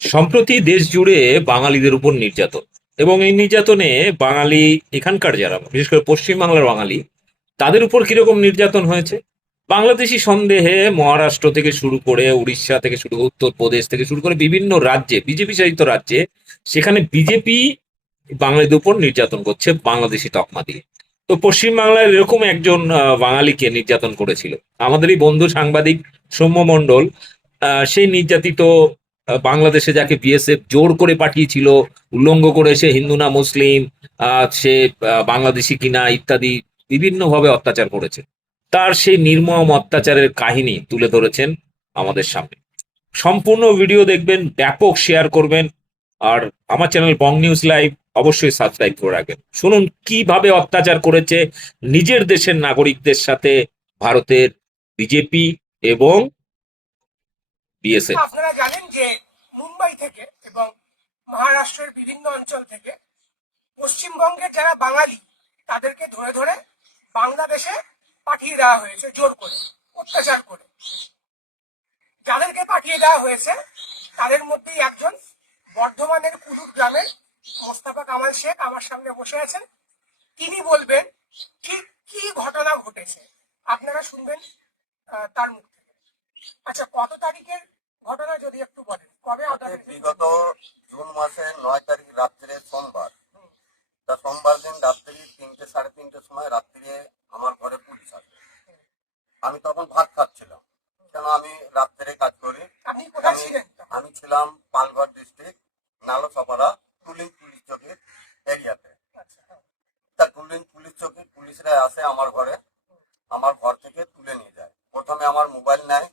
সম্প্রতি দেশ জুড়ে বাঙালিদের উপর নির্যাতন এবং এই নির্যাতনে বাঙালি এখানকার যারা, বিশেষ করে পশ্চিমবাংলার বাঙালি, তাদের উপর কীরকম নির্যাতন হয়েছে? বাংলাদেশি সন্দেহে মহারাষ্ট্র থেকে শুরু করে উড়িষ্যা থেকে শুরু, উত্তরপ্রদেশ থেকে শুরু করে বিভিন্ন রাজ্যে, বিজেপি শাসিত রাজ্যে, সেখানে বিজেপি বাঙালিদের উপর নির্যাতন করছে বাংলাদেশি তকমা দিয়ে। তো পশ্চিমবাংলায় এরকম একজন বাঙালিকে নির্যাতন করেছিল। আমাদেরই বন্ধু সাংবাদিক সৌম্য মণ্ডল সেই নির্যাতিত বাংলাদেশে যাকে বিএসএফ জোর করে পাঠিয়েছিল উল্লঙ্ঘ করে সে হিন্দু না মুসলিম সে বাংলাদেশি কিনা ইত্যাদি বিভিন্নভাবে অত্যাচার করেছে। তার সেই নির্মম অত্যাচারের কাহিনী তুলে ধরেছেন আমাদের সামনে। সম্পূর্ণ ভিডিও দেখবেন, ব্যাপক শেয়ার করবেন, আর আমার চ্যানেল বং নিউজ লাইভ অবশ্যই সাবস্ক্রাইব করে রাখবেন। শুনুন, কীভাবে অত্যাচার করেছে নিজের দেশের নাগরিকদের সাথে ভারতের বিজেপি এবং বিএসএফ আপনারা জানেন যে মুম্বাই থেকে এবং মহারাষ্ট্রের বিভিন্ন অঞ্চল থেকে পশ্চিমবঙ্গের যারা বাঙালি, তাদেরকে ধরে ধরে বাংলাদেশে পাঠিয়ে দেওয়া হয়েছে জোর করে, অত্যাচার করে। যাদেরকে পাঠিয়ে দেওয়া হয়েছে, তাদের মধ্যেই একজন বর্ধমানের কুলুর গ্রামের মোস্তাফা কামাল শেখ আমার সামনে বসে আছেন। তিনি বলবেন, ঠিক কি ঘটনা ঘটেছে? আপনারা শুনবেন তার মুখ থেকে। আচ্ছা কত তারিখের ঘটনা যদি একটু বলেন কবে বিগত জুন মাসের নয় তারিখ রাত্রে সোমবার। তা সোমবার দিন রাত্রি তিনটে সাড়ে তিনটের সময় রাত্রিরে আমার ঘরে পুলিশ আসে। আমি তখন ভাত খাচ্ছিলাম। কেন আমি রাত্রে কাজ করি? আমি আমি ছিলাম পালঘর ডিস্ট্রিক্ট নালসাপাড়া টুলিং পুলিশ চৌকির এরিয়াতে। তা টুলিং পুলিশ চৌকির পুলিশরা আসে আমার ঘরে। আমার ঘর থেকে তুলে নিয়ে যায়। প্রথমে আমার মোবাইল নেয়।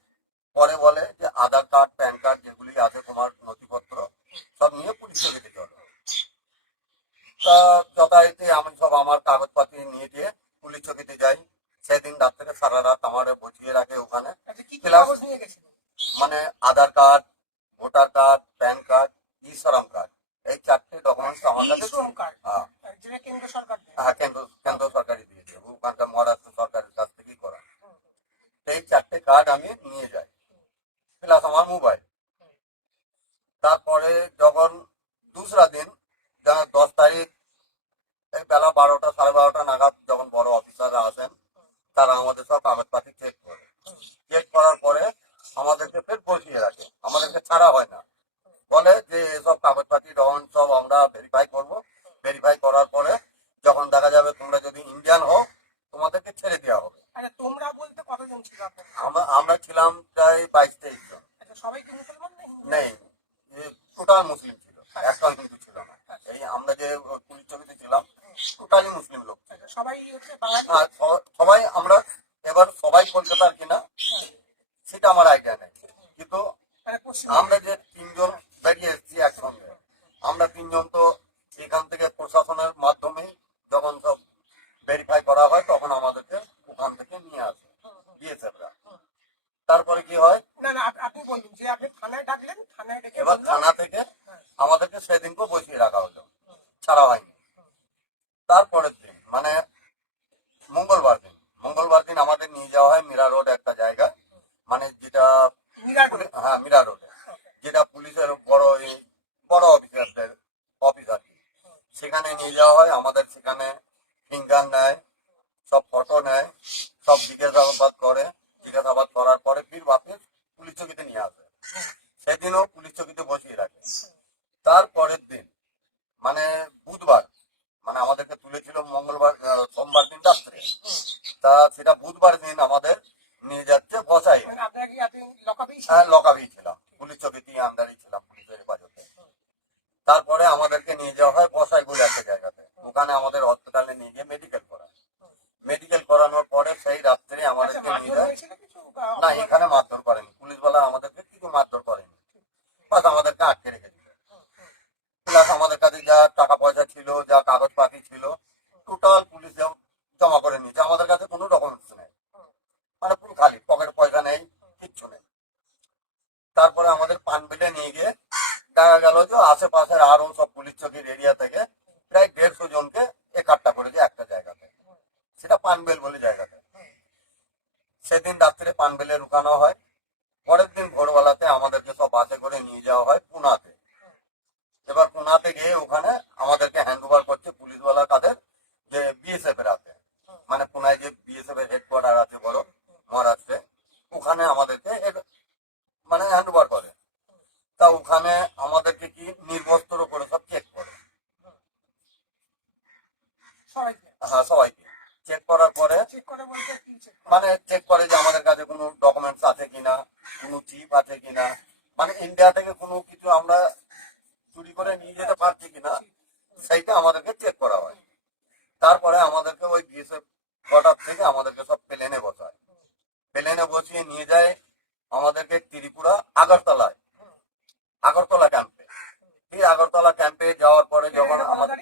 pared আইডিয়া নেই। কিন্তু আমরা যে তিনজন বেরিয়ে এসেছি একসঙ্গে আমরা তিনজন তো এখান থেকে প্রশাসনের মাধ্যমে যখন সব ভেরিফাই করা হয় তখন আমাদেরকে ওখান থেকে নিয়ে আসে বিএসএফরা তারপরে কি হয়? না না আপনি বলুন যে আপনি থানায় ডাকলেন থানায় এবার থানা থেকে আমাদেরকে সেদিনকে বসিয়ে রাখা হলো ছাড়া হয়নি তারপরের দিন মানে মঙ্গলবার দিন মঙ্গলবার দিন আমাদের নিয়ে যাওয়া হয় মীরা রোড একটা জায়গা মানে যেটা মিরাট পুলি- হ্যাঁ মীরা রোডে যেটা পুলিশের বড় এই বড় অফিসারদের অফিস আর কি সেখানে নিয়ে যাওয়া হয় আমাদের সেখানে ফিঙ্গার নেয় সব ফটো নেয় সব জিজ্ঞাসাবাদ করে। জিজ্ঞাসাবাদ করার পরে ফির বাপিস পুলিশ চকিতে নিয়ে আসে। সেদিনও পুলিশ চকিতে বসিয়ে রাখে। তারপরের দিন মানে বুধবার মানে আমাদেরকে তুলেছিল মঙ্গলবার সোমবার দিন রাত্রে তা সেটা বুধবার দিন আমাদের নিয়ে যাচ্ছে বসাই। হ্যাঁ লকাবি ছিলাম। পুলিশ চকিতেই আন্ডারই ছিলাম পুলিশের হেফাজতে। তারপরে আমাদেরকে নিয়ে যাওয়া হয় বসাই বলে একটা জায়গাতে। ওখানে আমাদের হসপিটালে নিয়ে গিয়ে মেডিকেল করা মেডিকেল করানোর পরে সেই রাত্রে আচ্ছা আমাদেরকে নিয়ে যায়। না এখানে মারধর করেনি। পুলিশ বলা আমাদেরকে কিছু মারধর করেনি। বাস আমাদেরকে আটকে রেখে দিল। প্লাস আমাদের কাছে যা টাকা পয়সা ছিল যা কাগজ কাগজপাতি ছিল টোটাল পুলিশ জম- জমা করে নিয়েছে আমাদের কাছে কোনো ডকুমেন্টস নেই মানে পুরো খালি পকেট পয়সা নেই কিচ্ছু নেই তারপরে আমাদের পানবিলে নিয়ে গিয়ে দেখা গেল যে আশেপাশের আরও চকির এরিয়া থেকে প্রায় দেড়শো জনকে একাট্টা করেছে একটা জায়গাতে। সেটা পানবেল বলে জায়গাতে। সেদিন রাত্রে পানবেলে রুকানো হয়। আগরতলা ক্যাম্পে যাওয়ার পরে যখন আমাদের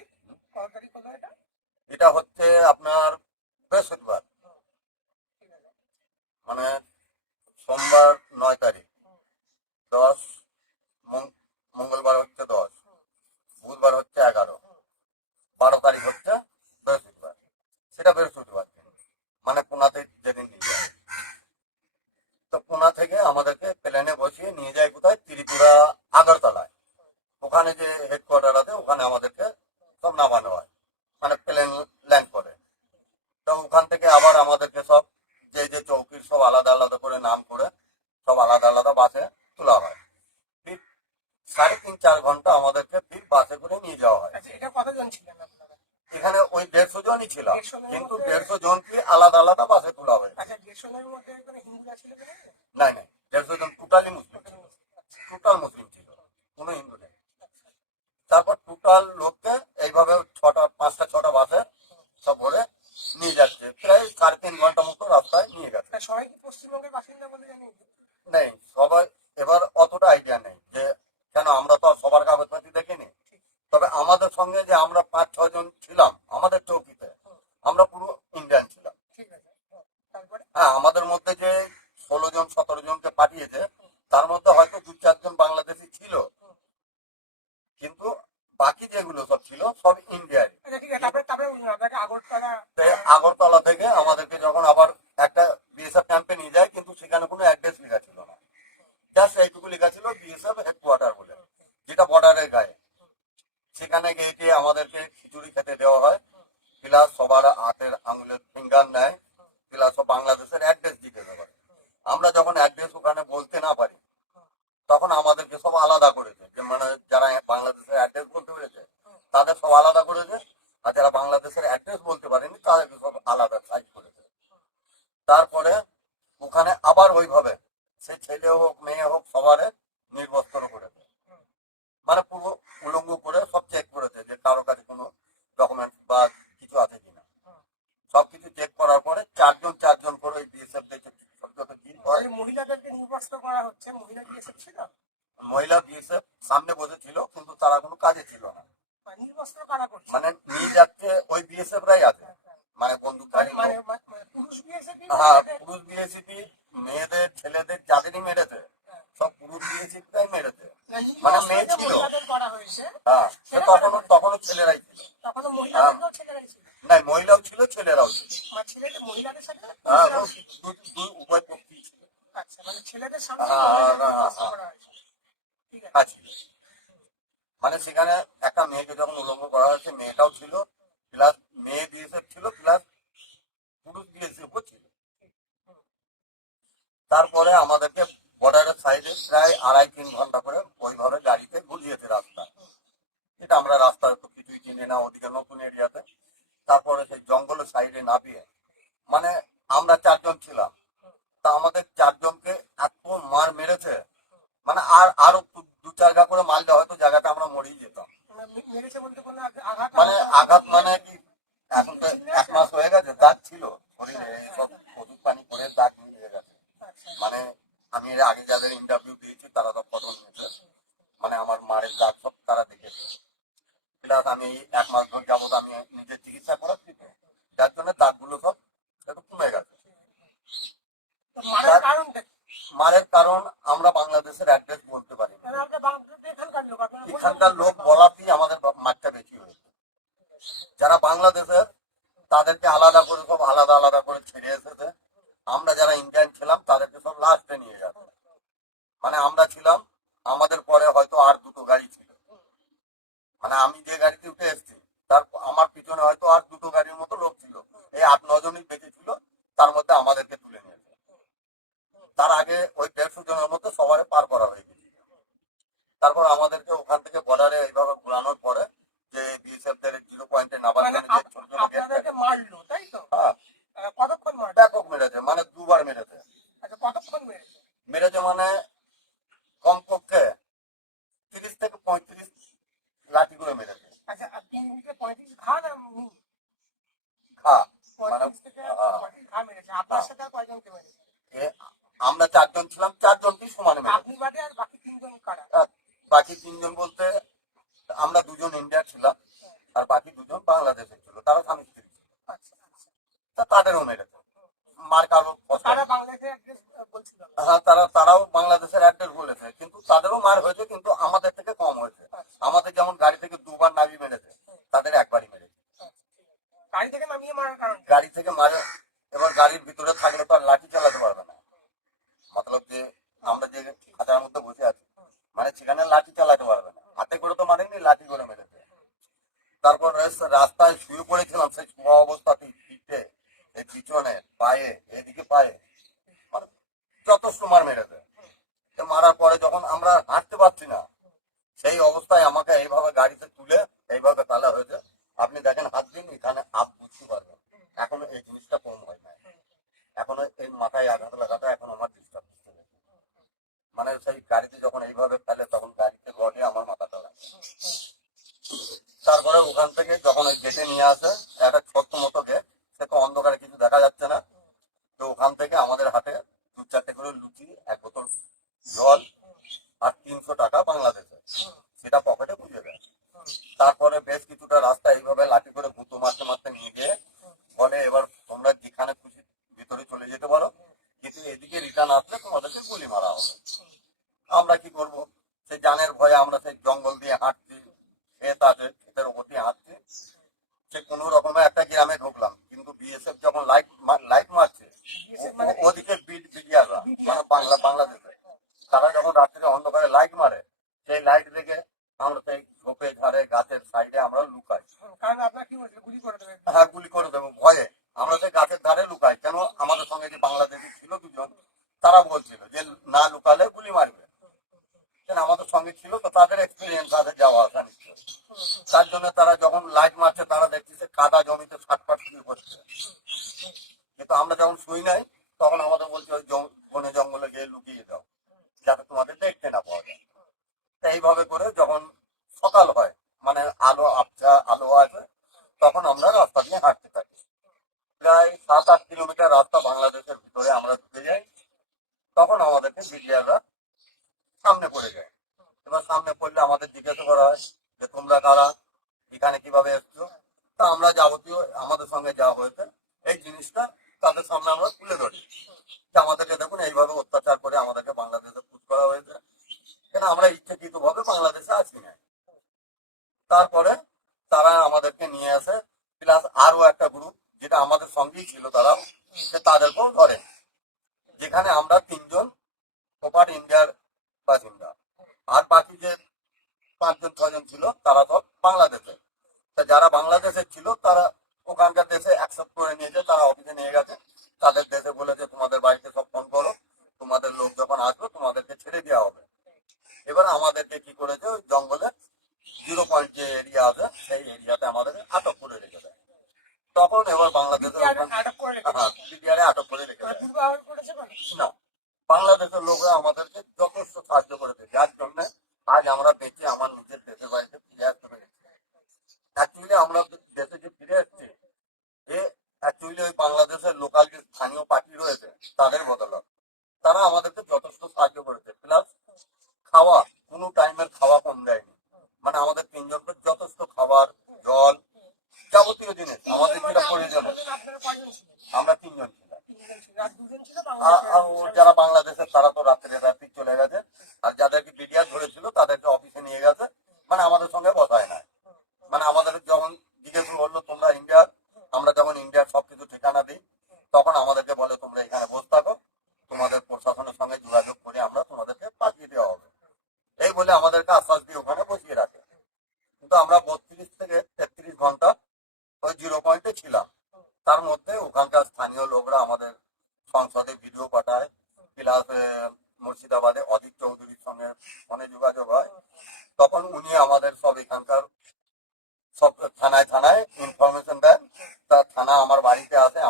আলাদা আলাদা করে নাম করে সব আলাদা আলাদা বাসে তোলা হয়। সাড়ে তিন চার ঘণ্টা আমাদেরকে ফির বাসে করে নিয়ে যাওয়া হয়। এখানে ওই দেড়শো জনই ছিল কিন্তু দেড়শো জনকে আলাদা আলাদা বাসে তোলা হয়েছে। আমাদের সঙ্গে যে আমরা পাঁচ ছয় জন ছিলাম আমাদের চৌকিতে আমরা পুরো ইন্ডিয়ান ছিলাম। হ্যাঁ আমাদের মধ্যে যে ষোলো জন সতেরো জনকে পাঠিয়েছে তার মধ্যে হয়তো দু চারজন বাংলাদেশি ছিল। কিন্তু বাকি যেগুলো সব যখন অ্যাড্রেস ওখানে বলতে না পারি, তখন আমাদেরকে সব আলাদা করেছে। যে মানে যারা বাংলাদেশের অ্যাড্রেস বলতে পেরেছে, তাদের সব আলাদা করেছে, আর যারা বাংলাদেশের অ্যাড্রেস বলতে পারেনি, তাদেরকে সব আলাদা সাইজ করেছে। তারপরে ওখানে আবার ওইভাবে, সে ছেলে হোক ওই বিএসএফ রাই আছে। মানে বন্দুকধারী হ্যাঁ পুরুষ বিএসএপি প্রায় আড়াই তিন ঘণ্টা করে ওইভাবে গাড়িতে বুঝিয়েছে রাস্তা। এটা আমরা রাস্তা তো কিছুই চিনি না ওদিকে নতুন এরিয়াতে। তারপরে সেই জঙ্গলের সাইডে নামিয়ে মানে আমরা চারজন ছিলাম। তা আমাদের চারজনকে এত মার মেরেছে। মানে আর আরও দু চার গা করে মালটা হয়তো জায়গাটা আমরা মরেই যেতাম। মানে আঘাত মানে কি? এখন তো এক মাস হয়ে গেছে দাগ ছিল। শরীরে সব ওষুধ পানি করে দাগ মিলিয়ে গেছে। মানে আমি আগে যাদের ইন্টার বাড়ির গার্জক তারা দেখেছে প্লাস আমি এক মাস ধরে যাব আমি নিজের চিকিৎসা করাচ্ছি যার জন্য দাঁতগুলো সব একটু কমে গেছে। মারের কারণ আমরা বাংলাদেশের অ্যাড্রেস বলতে পারি এখানকার লোক তারপর আমাদেরকে ওখান থেকে বর্ডারে এইভাবে ঘোরানোর পর মার্কানো হ্যাঁ, তারা তারাও বাংলাদেশের অ্যাড্রেস বলেছে কিন্তু তাদেরও মার হয়েছে बाबा गाडीचं तुलं শয়তান তোমাদেরকে গুলি মারা হবে। আমরা কি করব? সে জানের ভয়ে আমরা সেই জঙ্গল দিয়ে হাঁটছি সে তাদের খেতের ওপর দিয়ে হাঁটছি। সে কোনো রকমে একটা গ্রামে ঢুকলাম কিন্তু বিএসএফ যখন লাইট লাইট মারছে ওদিকে বিডিআররা মানে বাংলা বাংলাদেশ। যখন লাইট মারছে, তারা দেখতেছে কাদা জমিতে ফাটফাট শুরু করছে কিন্তু আমরা যখন শুই নাই, তখন আমাদের বলছে, ওই বনে জঙ্গলে গিয়ে লুকিয়ে দাও যাতে তোমাদের দেখতে না পাওয়া যায়। এইভাবে করে যখন সকাল হয় মানে আলো আবছা, আলো আছে তখন আমরা রাস্তা দিয়ে হাঁটতে থাকি। প্রায় সাত আট কিলোমিটার রাস্তা বাংলাদেশের ভিতরে আমরা ঢুকে যাই, তখন আমাদেরকে বিডিআররা মুনাফিক ছিল তারা তাদের তখন এবার বাংলাদেশের হ্যাঁ, আটক করে রেখেছে। বাংলাদেশের লোকরা আমাদেরকে যথেষ্ট সাহায্য করেছে যার জন্য আজ আমরা বেঁচে আমার নিজের দেশের বাড়িতে ফিরে আসতে পেরেছি। আমরা দেশে যে ফিরে এসেছি এ ওই বাংলাদেশের লোকাল যে স্থানীয় পার্টি রয়েছে তাদের বদলত। তারা আমাদেরকে যথেষ্ট সাহায্য করেছে। প্লাস খাওয়া কোনো টাইম আমরা তিনজন ছিলাম। যারা বাংলাদেশের তারা তো রাত্রে রাত্রি চলে গেছে। আর যাদেরকে মিডিয়া ধরেছিল তারা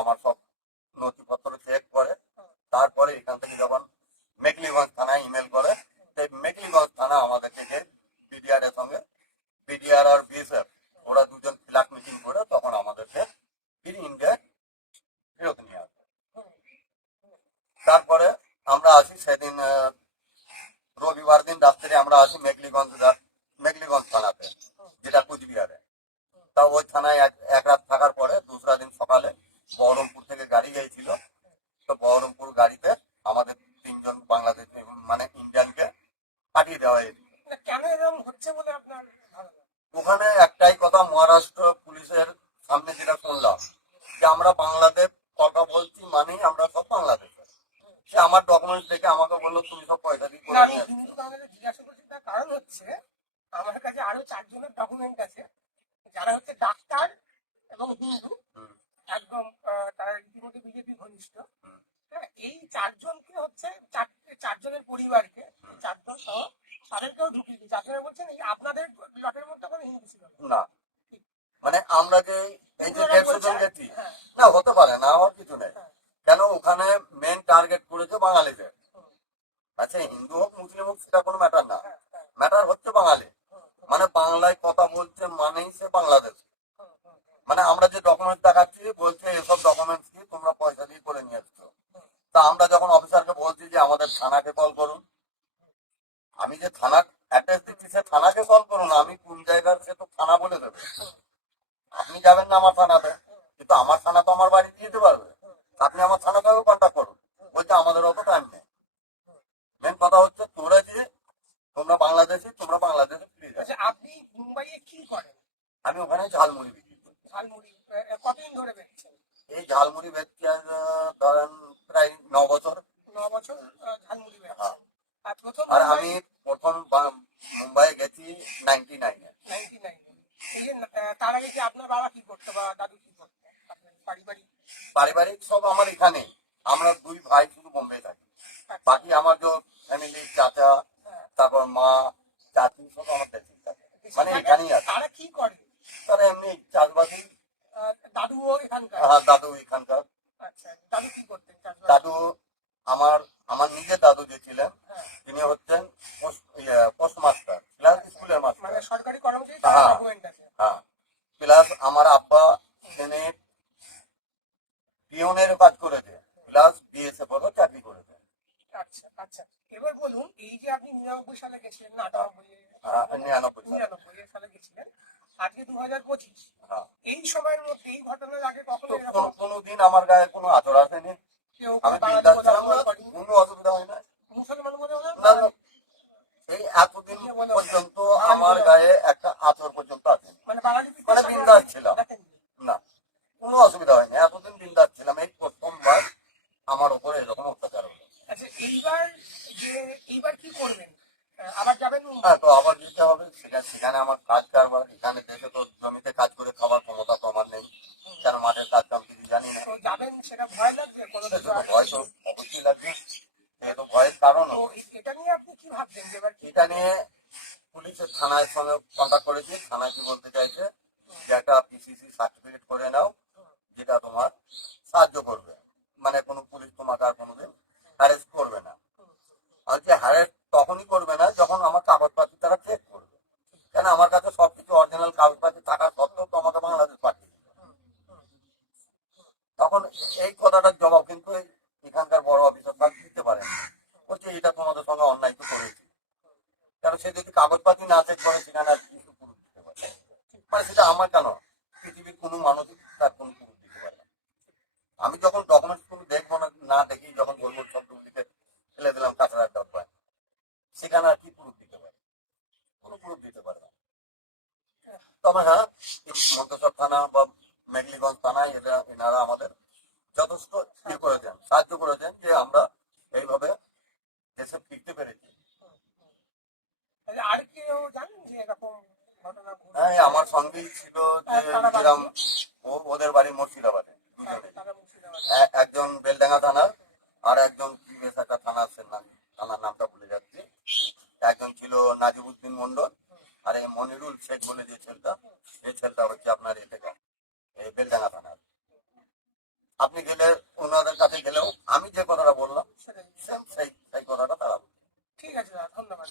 আমার সব নথিপত্র চেক করে। তারপরে এখান থেকে যখন মেকলিগঞ্জ থানায় ইমেল করে, সেই মেকলিগঞ্জ থানা আমাদেরকে যে বিডিআর এর সঙ্গে বিডিআর আর বিএসএফ ওরা দুজন ফ্ল্যাট মিটিং করে তখন আমাদেরকে ফির ইন্ডিয়ায় ফেরত নিয়ে আসে। তারপরে আমরা আসি সেদিন রবিবার দিন রাত্রে আমরা আসি মেঘলিগঞ্জ মেঘলিগঞ্জ থানাতে, যেটা কুচবিহারে। তা ওই থানায় এক রাত থাকার পরে দুসরা দিন সকালে বহরমপুর থেকে গাড়ি গিয়েছিল। তো বহরমপুর গাড়িতে আমাদের তিনজন বাংলাদেশ মানে ইন্ডিয়ানকে পাঠিয়ে দেওয়া হয়েছিল কেন এরকম হচ্ছে বলে আপনার ওখানে একটাই কথা মহারাষ্ট্র পুলিশের সামনে যেটা শুনলাম যে আমরা বাংলাদেশ কথা বলছি মানেই আমরা সব বাংলাদেশ। সে আমার ডকুমেন্ট দেখে আমাকে বলল তুমি সব পয়সা দিয়ে কারণ হচ্ছে আমার কাছে আরও চারজনের ডকুমেন্ট আছে যারা হচ্ছে ডাক্তার এবং হিন্দু হুম। একদম আহ, তারা রীতিমতো বিজেপি ঘনিষ্ঠ হ্যাঁ, এই চারজনকে হচ্ছে চার- চারজনের পরিবারকে চারজন সহ তাদেরকেও ঢুকিয়ে দিই চারজনে বলছেন এই আপনাদের লটের মধ্যে কোনো হিন্দু ছিল না। না মানে আমরা যে এই যে ওরা দেড়শো বলছে, জন গেছি হ্যাঁ, না হতে পারে না আমার কিছু নেই ওখানে মেন টার্গেট করেছে বাঙালিদের। আচ্ছা হিন্দু হোক, মুসলিম হোক, সেটা কোনো ম্যাটার না। ম্যাটার হচ্ছে বাঙালি। মানে বাংলায় কথা বলছে মানেই সে বাংলাদেশ। মানে আমরা যে ডকুমেন্ট দেখাচ্ছি, বলছে এসব ডকুমেন্টস কি তোমরা পয়সা দিয়ে করে নিয়ে এসছো। তা আমরা যখন অফিসারকে বলছি যে আমাদের থানাকে কল করুন। আমি যে থানার অ্যাড্রেস দিচ্ছি, সে থানাকে কল করুন। আমি কোন জায়গার, সে তো থানা বলে দেবে। আপনি যাবেন না আমার থানাতে। কিন্তু আমার থানা তো আমার বাড়ি দিয়ে দিতে পারবে। আপনি আমার থানাতেও কন্ট্যাক্ট করুন। বলছে আমাদের অত টাইম নেই। মেন কথা হচ্ছে তোরা যে তোমরা বাংলাদেশে তোমরা বাংলাদেশে ফিরে যাবে আচ্ছা আপনি মুম্বাইয়ে কি করেন? আমি ওখানে ঝালমুড়ি বিক্রি করি। ঝালমুড়ি কতদিন ধরে বেরোচ্ছেন এই ঝালমুড়ি আজ ধরেন প্রায় ন বছর। ন বছর ঝালমুড়ি হ্যাঁ। আর আমি প্রথম মুম্বাই গেছি নাইনটি নাইনে নাইনটি নাইনে তার আগে কি আপনার বাবা কি করতো বা দাদু কি করতো? পারিবারিক পারিবারিক সব আমার এখানে। আমরা দুই ভাই শুধু বোম্বে থাকি। আচ্ছা, বাকি আমার যে ফ্যামিলি চাচা হ্যাঁ। তারপর মা চাচি সব আমার দেশে থাকে মানে এখানেই আছে। তারা কি করে? তারা এমনি চাষবাসই। দাদুও এখানকার? আহ, দাদু এখানকার। আচ্ছা দাদু কি করতেন দাদু আমার আমার নিজের দাদু যে ছিলেন হ্যাঁ, তিনি হচ্ছেন পোস্ট মাস্টার প্লাস স্কুলের মানে মাস্টার সরকারি কর্মচারী হ্যাঁ। হ্যাঁ। প্লাস আমার আব্বা সেনেট পিওনের কাজ করেছে প্লাস বিএসএফ এরও চাকরি করেছে আচ্ছা আচ্ছা। এবার বলুন এই যে আপনি নিরানব্বই সালে গেছিলেন না আটানব্বই হ্যাঁ, নিরানব্বই সালে। গেছিলেন। আজকে দু হাজার পঁচিশ। হ্যাঁ। এই সময়ের মধ্যে এই ঘটনার আগে কখনো কোনো- কোনোদিন আমার গায়ে কোনো আচর আসেনি। কেউ আমি কোনো অসুবিধা হয় না মুসলমান মনে হয় না। এই এতদিন পর্যন্ত আমার গায়ে একটা আচর পর্যন্ত আসেনি। মানে মানে বিন্দাস ছিলাম। দেখেননি। না কোনো অসুবিধা হয়নি এতদিন বিন্দাস ছিলাম এই প্রথমবার আমার উপরে এরকম অত্যাচার হলো আচ্ছা এইবার যে এইবার কি করবেন আহ, আবার যাবেন মুম্বাই? হ্যাঁ তো আবার দিতে হবে সেখানে সেখানে আমার কাজ কারবার এখানে দেশে তো জমিতে কাজ করে খাওয়ার ক্ষমতা তো আমার নেই কেন মাঠের কাজ কাম কিছু জানি না তো যাবেন সেটা ভয় লাগছে কোনো কিছু সেটা আসলে? ভয় তো অবশ্যই লাগবে এটা তো ভয়ের কারণও তো এ- এটা নিয়ে আপনি কি ভাবছেন যে এবার কি এটা নিয়ে পুলিশের থানার সঙ্গে কন্ট্যাক্ট করেছি থানায় কি বলতে চাইছে যে একটা পিসিসি সার্টিফিকেট করে নাও যেটা তোমার সাহায্য করবে মানে কোনো পুলিশ তোমাকে আর কোনোদিন হ্যারেস্ট করবে না আর যে হ্যারেস্ট তখনই করবে না যখন আমার কাগজপাতি তারা চেক করবে কেন আমার কাছে সবকিছু অরিজিনাল কাগজপাতি থাকা সত্ত্বেও তো আমাকে বাংলাদেশ পাঠিয়ে দিবে। তখন এই কথাটার জবাব কিন্তু এই এখানকার বড় অফিসার স্যার দিতে পারেন বলছে এটা তোমাদের সঙ্গে অন্যায় তো করেছি কারণ সে যদি কাগজপাতি না চেক করে সেখানে আর কিছু পুরুষ দিতে পারে মানে সেটা আমার কেন পৃথিবীর কোনো মানুষই তার কোনো পুরুষ দিতে পারে না। আমি যখন ডকুমেন্টস কোনো দেখব না না দেখি যখন বলব শব্দগুলিকে ফেলে দিলাম কাঁচড়ার ডাব্বায় সেখানে আর কি পুরুষ দিতে পারে কোনো পুরুষ দিতে পারে না তবে হ্যাঁ এই মন্তেশ্বর থানা বা মেঘলিগঞ্জ থানায় এটা এনারা আমাদের যথেষ্ট ইয়ে করেছেন সাহায্য করেছেন যে আমরা এইভাবে দেশে ফিরতে পেরেছি। আর? হ্যাঁ আমার সঙ্গেই ছিল যে ও ওদের বাড়ি মুর্শিদাবাদে দুজনে। মুর্শিদাবাদ। একজন বেলডাঙ্গা থানার আর একজন কি বেশ একটা থানা আছে থানার নামটা ভুলে যাচ্ছি। একজন ছিল নাজিবুদ্দিন মন্ডল আব্দুল শেখ বলে যে ছেলেটা এই ছেলেটা হচ্ছে আপনার এ থেকে এই বেলডাঙ্গা থানার। আপনি গেলে ওনাদের কাছে গেলেও আমি যে কথাটা বললাম। সেম সেই সেই কথাটা তারা ঠিক আছে ধন্যবাদ